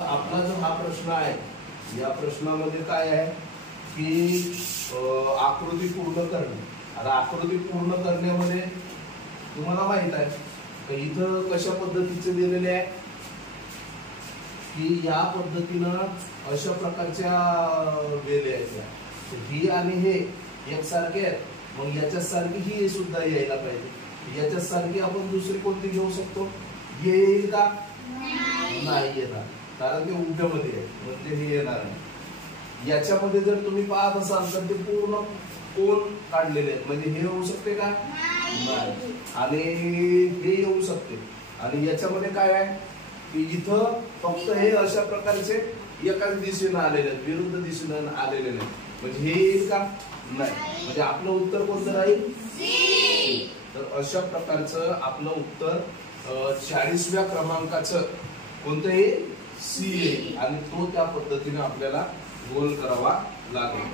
आपला जो हा प्रश्न आहे, या प्रश्नामध्ये काय आहे की आकृती पूर्ण करणे. आता आकृती पूर्ण करण्यामध्ये तुम्हाला माहित आहे की इथं कशा पद्धतीचे दिलेले आहे की या पद्धतीनं अशा प्रकारच्या गेले आहेत. ही आणि हे एकसारखे आहेत, मग याच्या सारखी ही सुद्धा यायला पाहिजे. याच्या सारखी आपण दुसरी कोणती घेऊ शकतो? हे येईल का? नाही येणार, कारण ते उभ्यामध्ये आहे, म्हणजे हे येणार नाही. याच्यामध्ये जर तुम्ही पाहत असाल तर ते पूर्ण कोण काढलेले आहेत, म्हणजे हे येऊ शकते का? नाही. आणि हे येऊ शकते. आणि याच्यामध्ये काय आहे की इथं फक्त हे अशा प्रकारचे एकाच दिशेनं आलेले आहेत, विरुद्ध दिशेनं आलेले नाही, म्हणजे हे येईल का? नाही. म्हणजे आपलं उत्तर कोणतं राहील? तर अशा प्रकारचं आपलं उत्तर 40व्या क्रमांकाचं कोणतं येईल? सी येईल. आणि तो त्या पद्धतीने आपल्याला गोल करावा लागेल.